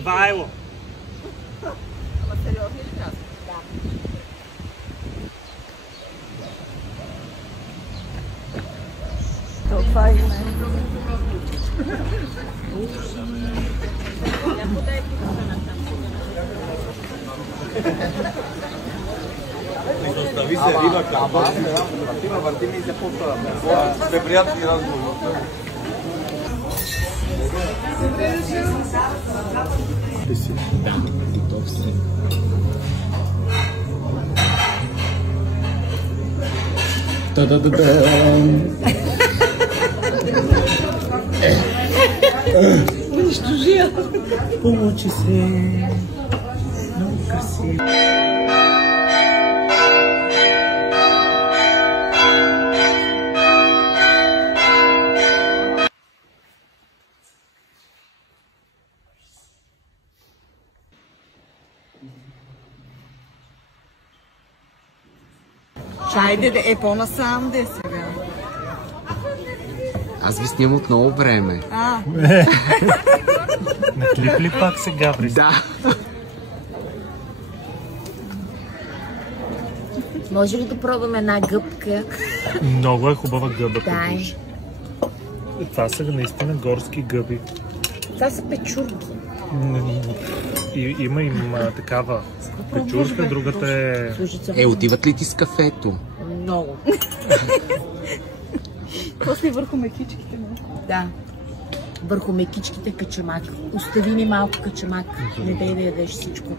Ивайло. Ама сериозно ли място? Да. Това е име. Изостави се риба към въртиме и се повторяме. Сме приятни разговори. Да, готов си. Та-да-да-дам! Унищожил. Получи се! Много красиво! Хайде да е по-насам де сега. Аз ви снимам от много време. На клип ли пак се гаври? Да. Може ли да пробваме една гъбка? Много е хубава гъба. Дай. Това са наистина горски гъби. Това са печурки. Има такава печурка, другата е... Отиват ли ти с кафето? Много. После върху мекичките му. Да. Върху мекичките качамак. Остави ни малко качамак. Не дай да ядеш всичко.